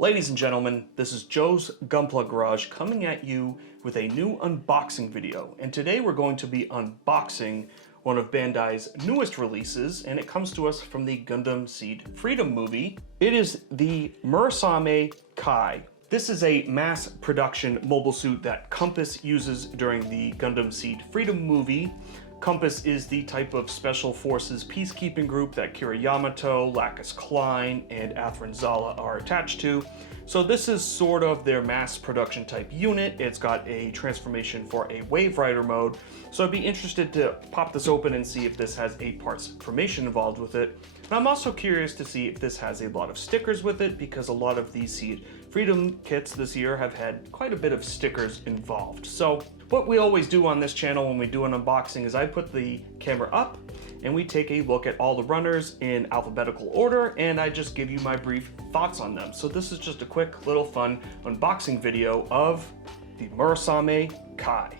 Ladies and gentlemen, this is Joe's Gunplug Garage coming at you with a new unboxing video. And today we're going to be unboxing one of Bandai's newest releases, and it comes to us from the Gundam Seed Freedom movie. It is the Murasame Kai. This is a mass production mobile suit that Compass uses during the Gundam Seed Freedom movie. Compass is the type of special forces peacekeeping group that Kira Yamato, Lacus Clyne, and Athrun Zala are attached to. So this is sort of their mass production type unit. It's got a transformation for a Wave Rider mode. So I'd be interested to pop this open and see if this has a parts formation involved with it. And I'm also curious to see if this has a lot of stickers with it, because a lot of these Seed Freedom kits this year have had quite a bit of stickers involved. So what we always do on this channel when we do an unboxing is I put the camera up and we take a look at all the runners in alphabetical order, and I just give you my brief thoughts on them. So this is just a quick little fun unboxing video of the Murasame Kai.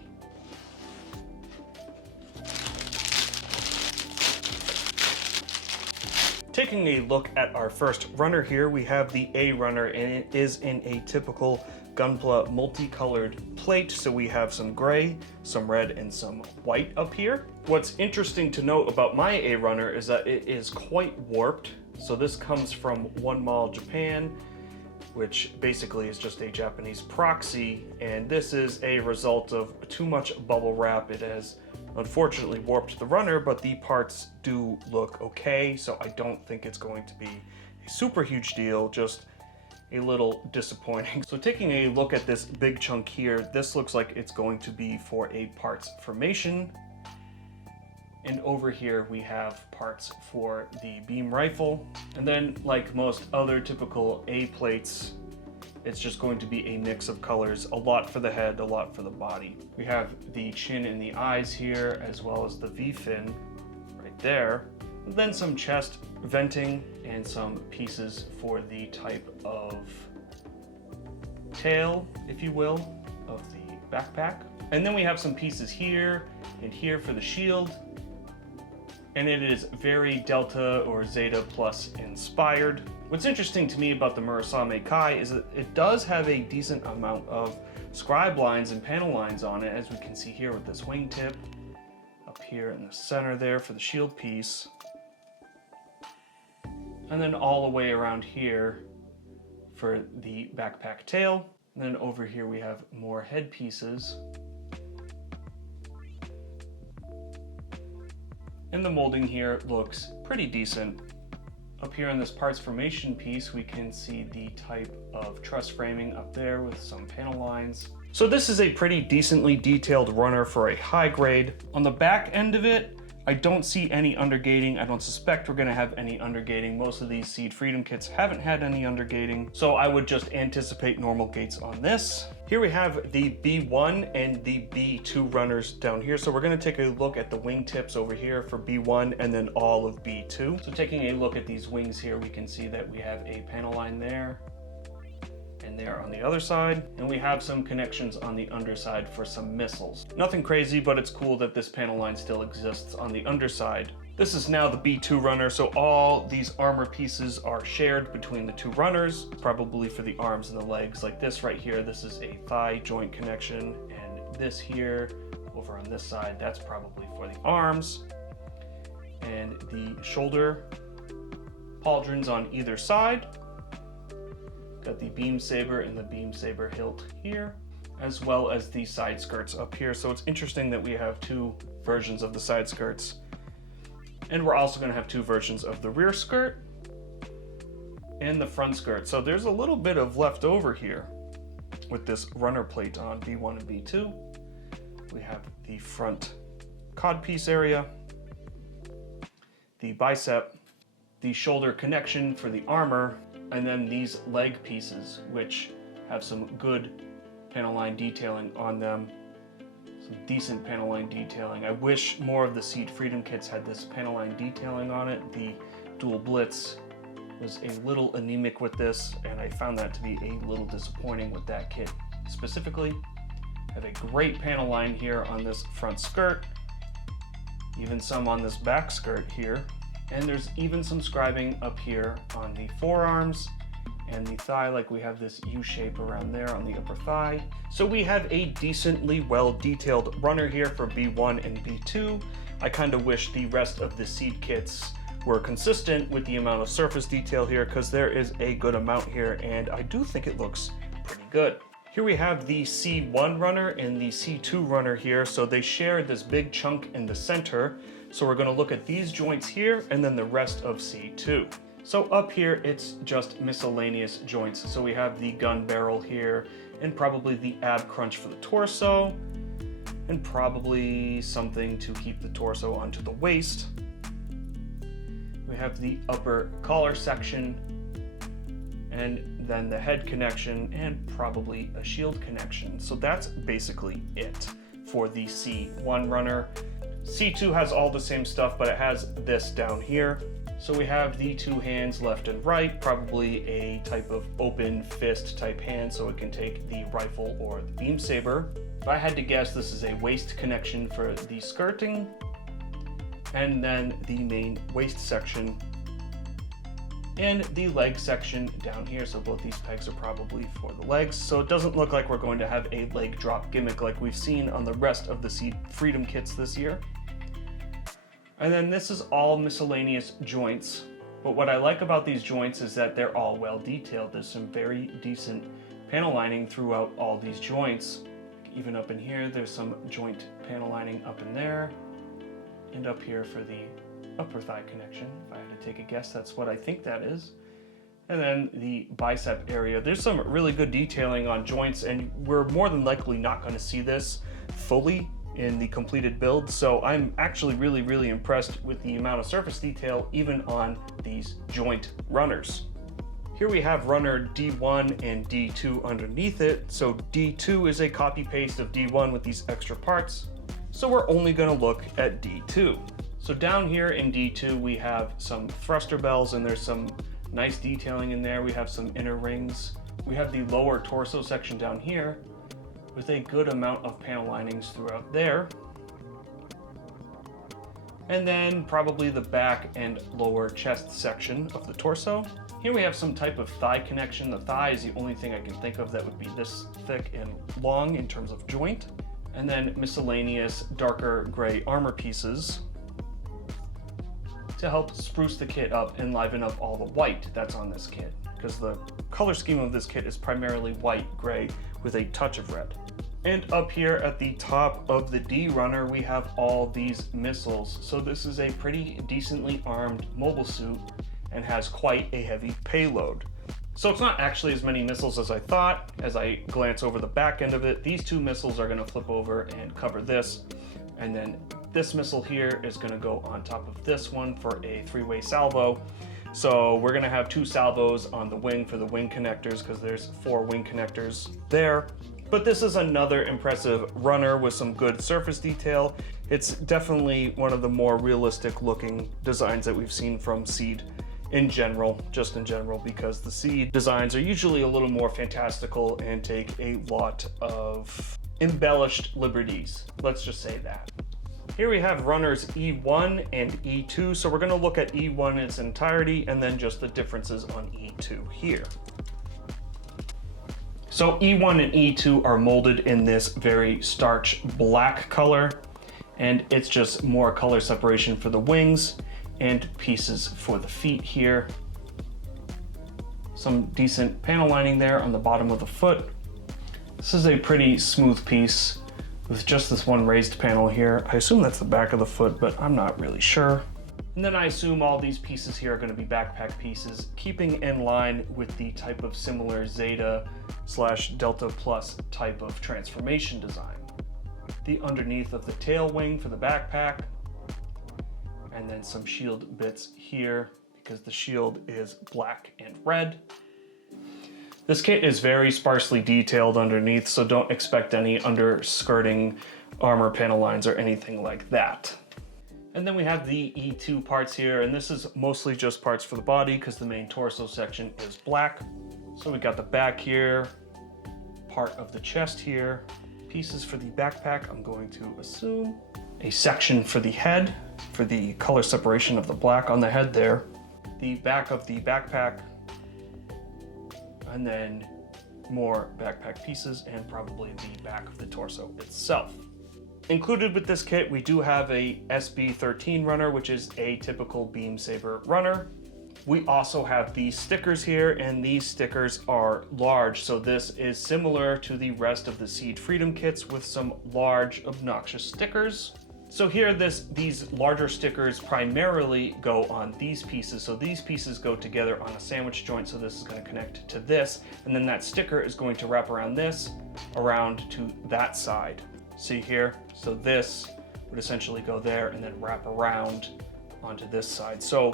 Taking a look at our first runner here, we have the A runner, and it is in a typical Gunpla multicolored plate. So we have some gray, some red, and some white up here. What's interesting to note about my A runner is that it is quite warped. So this comes from One Mall Japan, which basically is just a Japanese proxy, and this is a result of too much bubble wrap. It has unfortunately warped the runner, but the parts do look okay, so I don't think it's going to be a super huge deal, just a little disappointing. So taking a look at this big chunk here, this looks like it's going to be for a parts formation. And over here we have parts for the beam rifle. And then, like most other typical A plates, it's just going to be a mix of colors, a lot for the head, a lot for the body. We have the chin and the eyes here, as well as the V-fin right there. And then some chest venting and some pieces for the type of tail, if you will, of the backpack. And then we have some pieces here and here for the shield. And it is very Delta or Zeta Plus inspired. What's interesting to me about the Murasame Kai is that it does have a decent amount of scribe lines and panel lines on it, as we can see here with this wingtip up here in the center there for the shield piece. And then all the way around here for the backpack tail. And then over here we have more head pieces. And the molding here looks pretty decent. Up here on this parts formation piece, we can see the type of truss framing up there with some panel lines. So this is a pretty decently detailed runner for a high grade. On the back end of it, I don't see any undergating. I don't suspect we're gonna have any undergating. Most of these Seed Freedom kits haven't had any undergating, so I would just anticipate normal gates on this. Here we have the B1 and the B2 runners down here. So we're gonna take a look at the wing tips over here for B1 and then all of B2. So taking a look at these wings here, we can see that we have a panel line there and there on the other side, and we have some connections on the underside for some missiles. Nothing crazy, but it's cool that this panel line still exists on the underside. This is now the B2 runner, so all these armor pieces are shared between the two runners, probably for the arms and the legs. Like this right here, this is a thigh joint connection, and this here over on this side, that's probably for the arms. And the shoulder pauldrons on either side. Got the beam saber and the beam saber hilt here, as well as the side skirts up here. So it's interesting that we have two versions of the side skirts. And we're also going to have two versions of the rear skirt and the front skirt. So there's a little bit of leftover here with this runner plate on B1 and B2. We have the front codpiece area, the bicep, the shoulder connection for the armor, and then these leg pieces, which have some good panel line detailing on them. Some decent panel line detailing. I wish more of the Seed Freedom kits had this panel line detailing on it. The Dual Blitz was a little anemic with this, and I found that to be a little disappointing with that kit specifically. Have a great panel line here on this front skirt, even some on this back skirt here. And there's even some scribing up here on the forearms and the thigh, like we have this U shape around there on the upper thigh. So we have a decently well detailed runner here for B1 and B2. I kind of wish the rest of the seed kits were consistent with the amount of surface detail here, because there is a good amount here, and I do think it looks pretty good. Here we have the C1 runner and the C2 runner here, so they share this big chunk in the center. So we're going to look at these joints here and then the rest of C2. So up here, it's just miscellaneous joints. So we have the gun barrel here, and probably the ab crunch for the torso, and probably something to keep the torso onto the waist. We have the upper collar section, and then the head connection, and probably a shield connection. So that's basically it for the C1 runner. C2 has all the same stuff, but it has this down here. So we have the two hands left and right, probably a type of open fist type hand, so it can take the rifle or the beam saber. If I had to guess, this is a waist connection for the skirting, and then the main waist section, and the leg section down here. So both these pegs are probably for the legs. So it doesn't look like we're going to have a leg drop gimmick like we've seen on the rest of the Seed Freedom kits this year. And then this is all miscellaneous joints. But what I like about these joints is that they're all well detailed. There's some very decent panel lining throughout all these joints. Even up in here, there's some joint panel lining up in there, and up here for the upper thigh connection. If I had to take a guess, that's what I think that is. And then the bicep area. There's some really good detailing on joints, and we're more than likely not going to see this fully in the completed build. So I'm actually really impressed with the amount of surface detail even on these joint runners. Here we have runner D1 and D2 underneath it. So D2 is a copy paste of D1 with these extra parts. So we're only going to look at D2. So down here in D2, we have some thruster bells, and there's some nice detailing in there. We have some inner rings. We have the lower torso section down here with a good amount of panel linings throughout there. And then probably the back and lower chest section of the torso. Here we have some type of thigh connection. The thigh is the only thing I can think of that would be this thick and long in terms of joint. And then miscellaneous darker gray armor pieces to help spruce the kit up and liven up all the white that's on this kit, because the color scheme of this kit is primarily white, gray, with a touch of red. And up here at the top of the D runner, we have all these missiles. So this is a pretty decently armed mobile suit and has quite a heavy payload. So it's not actually as many missiles as I thought. As I glance over the back end of it, these two missiles are going to flip over and cover this, and then this missile here is going to go on top of this one for a three-way salvo. So we're going to have two salvos on the wing for the wing connectors, because there's 4 wing connectors there. But this is another impressive runner with some good surface detail. It's definitely one of the more realistic looking designs that we've seen from Seed in general, just in general, because the Seed designs are usually a little more fantastical and take a lot of embellished liberties. Let's just say that. Here we have runners E1 and E2. So we're going to look at E1 in its entirety and then just the differences on E2 here. So E1 and E2 are molded in this very starch black color, and it's just more color separation for the wings and pieces for the feet here. Some decent panel lining there on the bottom of the foot. This is a pretty smooth piece with just this one raised panel here. I assume that's the back of the foot, but I'm not really sure. And then I assume all these pieces here are going to be backpack pieces, keeping in line with the type of similar Zeta/Delta Plus type of transformation design. The underneath of the tail wing for the backpack, and then some shield bits here because the shield is black and red. This kit is very sparsely detailed underneath, so don't expect any underskirting armor panel lines or anything like that. And then we have the E2 parts here, and this is mostly just parts for the body because the main torso section is black. So we got the back here, part of the chest here, pieces for the backpack, I'm going to assume, a section for the head, for the color separation of the black on the head there, the back of the backpack, and then more backpack pieces, and probably the back of the torso itself. Included with this kit, we do have a SB13 runner, which is a typical beam saber runner. We also have these stickers here, and these stickers are large, so this is similar to the rest of the Seed Freedom kits with some large, obnoxious stickers. So here, these larger stickers primarily go on these pieces. So these pieces go together on a sandwich joint, so this is going to connect to this, and then that sticker is going to wrap around this, around to that side. See here? So this would essentially go there and then wrap around onto this side. So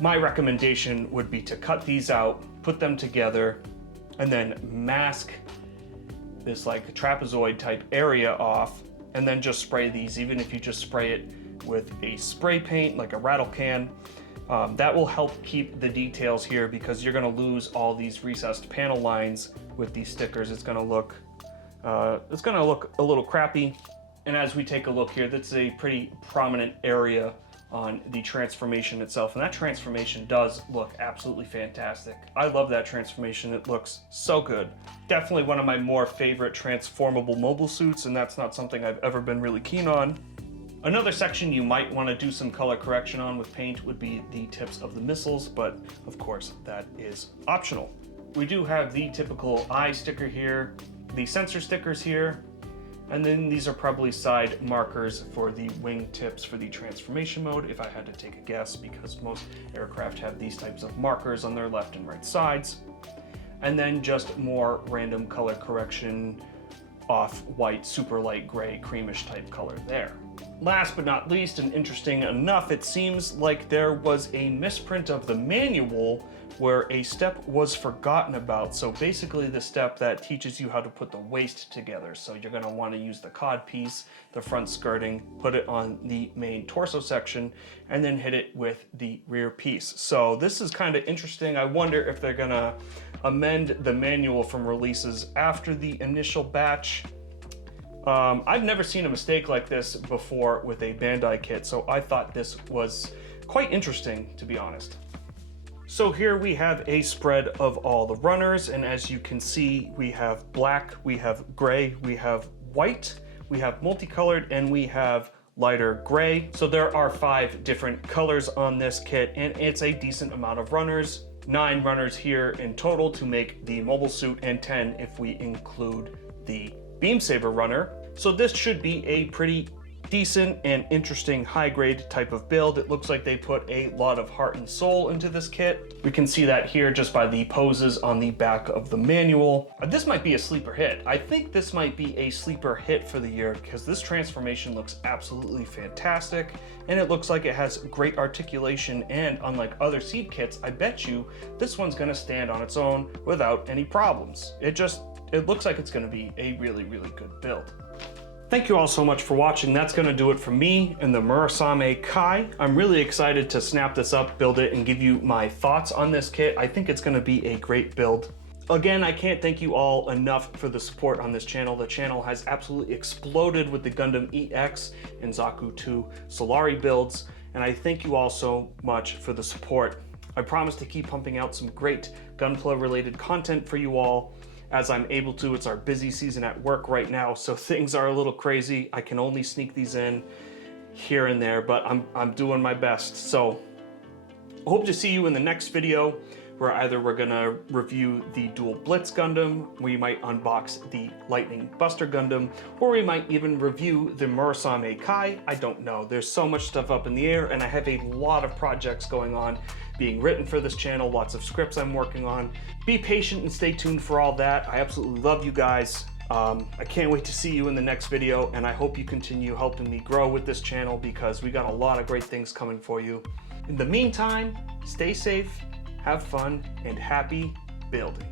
my recommendation would be to cut these out, put them together, and then mask this like trapezoid type area off, and then just spray these. Even if you just spray it with a spray paint, like a rattle can, that will help keep the details here, because you're gonna lose all these recessed panel lines with these stickers. It's gonna look a little crappy. And as we take a look here, that's a pretty prominent area on the transformation itself, and that transformation does look absolutely fantastic. I love that transformation. It looks so good. Definitely one of my more favorite transformable mobile suits, and that's not something I've ever been really keen on. Another section you might want to do some color correction on with paint would be the tips of the missiles, but of course that is optional. We do have the typical eye sticker here, the sensor stickers here, and then these are probably side markers for the wing tips for the transformation mode, if I had to take a guess, because most aircraft have these types of markers on their left and right sides. And then just more random color correction, off-white, super light gray, creamish type color there. Last but not least, and interesting enough, it seems like there was a misprint of the manual where a step was forgotten about. So basically the step that teaches you how to put the waist together. So you're gonna wanna use the cod piece, the front skirting, put it on the main torso section, and then hit it with the rear piece. So this is kind of interesting. I wonder if they're gonna amend the manual from releases after the initial batch. I've never seen a mistake like this before with a Bandai kit, so I thought this was quite interesting, to be honest. So here we have a spread of all the runners, and as you can see, we have black, we have gray, we have white, we have multicolored, and we have lighter gray. So there are 5 different colors on this kit, and it's a decent amount of runners. 9 runners here in total to make the mobile suit, and 10 if we include the beam saber runner. So this should be a pretty decent and interesting high grade type of build. It looks like they put a lot of heart and soul into this kit. We can see that here just by the poses on the back of the manual. This might be a sleeper hit. I think this might be a sleeper hit for the year, because this transformation looks absolutely fantastic, and it looks like it has great articulation, and unlike other Seed kits, I bet you this one's gonna stand on its own without any problems. It looks like it's gonna be a really, really good build. Thank you all so much for watching. That's gonna do it for me and the Murasame Kai. I'm really excited to snap this up, build it, and give you my thoughts on this kit. I think it's gonna be a great build. Again, I can't thank you all enough for the support on this channel. The channel has absolutely exploded with the Gundam EX and Zaku 2 Solari builds, and I thank you all so much for the support. I promise to keep pumping out some great Gunpla related content for you all as I'm able to. It's our busy season at work right now, so things are a little crazy. I can only sneak these in here and there, but I'm doing my best. So I hope to see you in the next video, where either we're gonna review the Dual Blitz Gundam, we might unbox the Lightning Buster Gundam, or we might even review the Murasame Kai. I don't know. There's so much stuff up in the air, and I have a lot of projects going on being written for this channel, lots of scripts I'm working on. Be patient and stay tuned for all that. I absolutely love you guys. I can't wait to see you in the next video, and I hope you continue helping me grow with this channel, because we got a lot of great things coming for you. In the meantime, stay safe, have fun, and happy building.